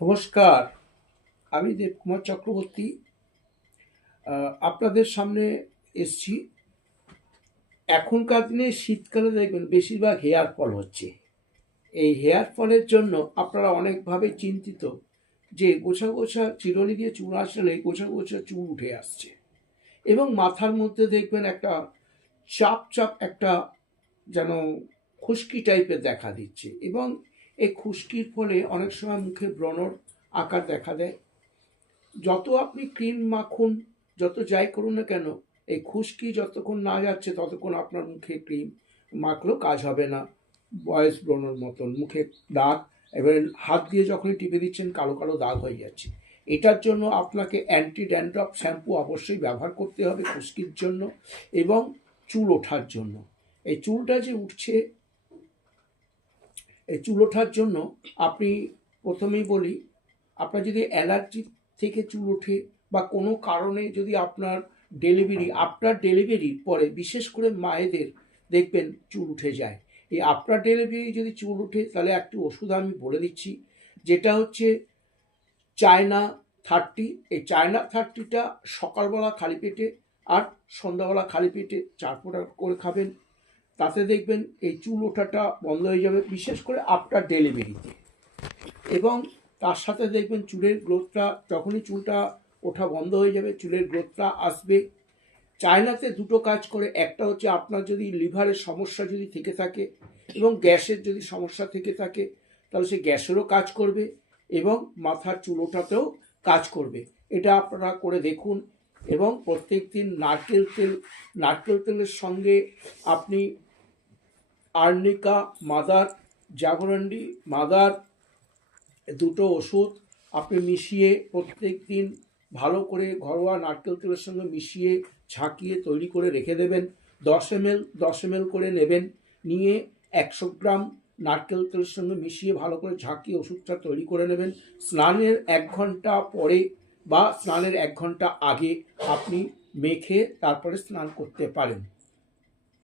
নমস্কার, আমি দেবকুমার চক্রবর্তী। আপনাদের সামনে এসছি। এখনকার দিনে শীতকালে দেখবেন বেশিরভাগ হেয়ার ফল হচ্ছে। এই হেয়ার ফলের জন্য আপনারা অনেকভাবে চিন্তিত যে গোছা গোছা চিরুনি দিয়ে চুল আসলে গোছা গোছা চুল উঠে আসছে, এবং মাথার মধ্যে দেখবেন একটা চাপ চাপ একটা যেন খুশকি টাইপের দেখা দিচ্ছে, এবং এই খুশকির ফলে অনেক সময় মুখে ব্রণর আকার দেখা দেয়। যত আপনি ক্রিম মাখুন, যত যাই করুন না কেন, এই খুশকি যতক্ষণ না যাচ্ছে ততক্ষণ আপনার মুখে ক্রিম মাখলেও কাজ হবে না। বয়স ব্রণর মতন মুখে দাগ, এবার হাত দিয়ে যখনই টিপে দিচ্ছেন কালো কালো দাগ হয়ে যাচ্ছে। এটার জন্য আপনাকে অ্যান্টি ড্যান্ড্রফ শ্যাম্পু অবশ্যই ব্যবহার করতে হবে খুশকির জন্য এবং চুল ওঠার জন্য। এই চুলটা যে উঠছে, এই চুল ওঠার জন্য আপনি প্রথমেই বলি, আপনার যদি অ্যালার্জি থেকে চুল ওঠে বা কোনো কারণে যদি আপনার আফটার ডেলিভারির পরে বিশেষ করে মায়েদের দেখবেন চুল উঠে যায়। এই আফটার ডেলিভারি যদি চুল উঠে তাহলে একটি ওষুধ আমি বলে দিচ্ছি, যেটা হচ্ছে চায়না 30। এই চায়না 30টা সকালবেলা খালি পেটে আর সন্ধ্যাবেলা খালি পেটে 4 ফোঁটা করে খাবেন। তাতে দেখবেন এই চুল ওঠাটা বন্ধ হয়ে যাবে, বিশেষ করে আফটার ডেলিভারিতে। এবং তার সাথে দেখবেন চুলের গ্রোথটা, যখনই চুলটা ওঠা বন্ধ হয়ে যাবে চুলের গ্রোথটা আসবে। চায়নাতে দুটো কাজ করে, একটা হচ্ছে আপনার যদি লিভারের সমস্যা যদি থেকে থাকে এবং গ্যাসের যদি সমস্যা থেকে থাকে তাহলে সে গ্যাসেরও কাজ করবে এবং মাথার চুল ওঠাতেও কাজ করবে। এটা আপনারা করে দেখুন। এবং প্রত্যেক দিন নারকেল তেলের সঙ্গে আপনি আর্নিকা মাদার, জাগরন্ডি মাদার দুটো ওষুধ আপনি মিশিয়ে প্রত্যেক দিন ভালো করে ঘরোয়া নারকেল তেলের সঙ্গে মিশিয়ে ঝাঁকিয়ে তৈরি করে রেখে দেবেন। 10 ml করে নেবেন, নিয়ে 100 গ্রাম নারকেল তেলের সঙ্গে মিশিয়ে ভালো করে ঝাঁকিয়ে ওষুধটা তৈরি করে নেবেন। স্নানের 1 ঘন্টা পরে বা স্নানের 1 ঘন্টা আগে আপনি মেখে তারপরে স্নান করতে পারেন।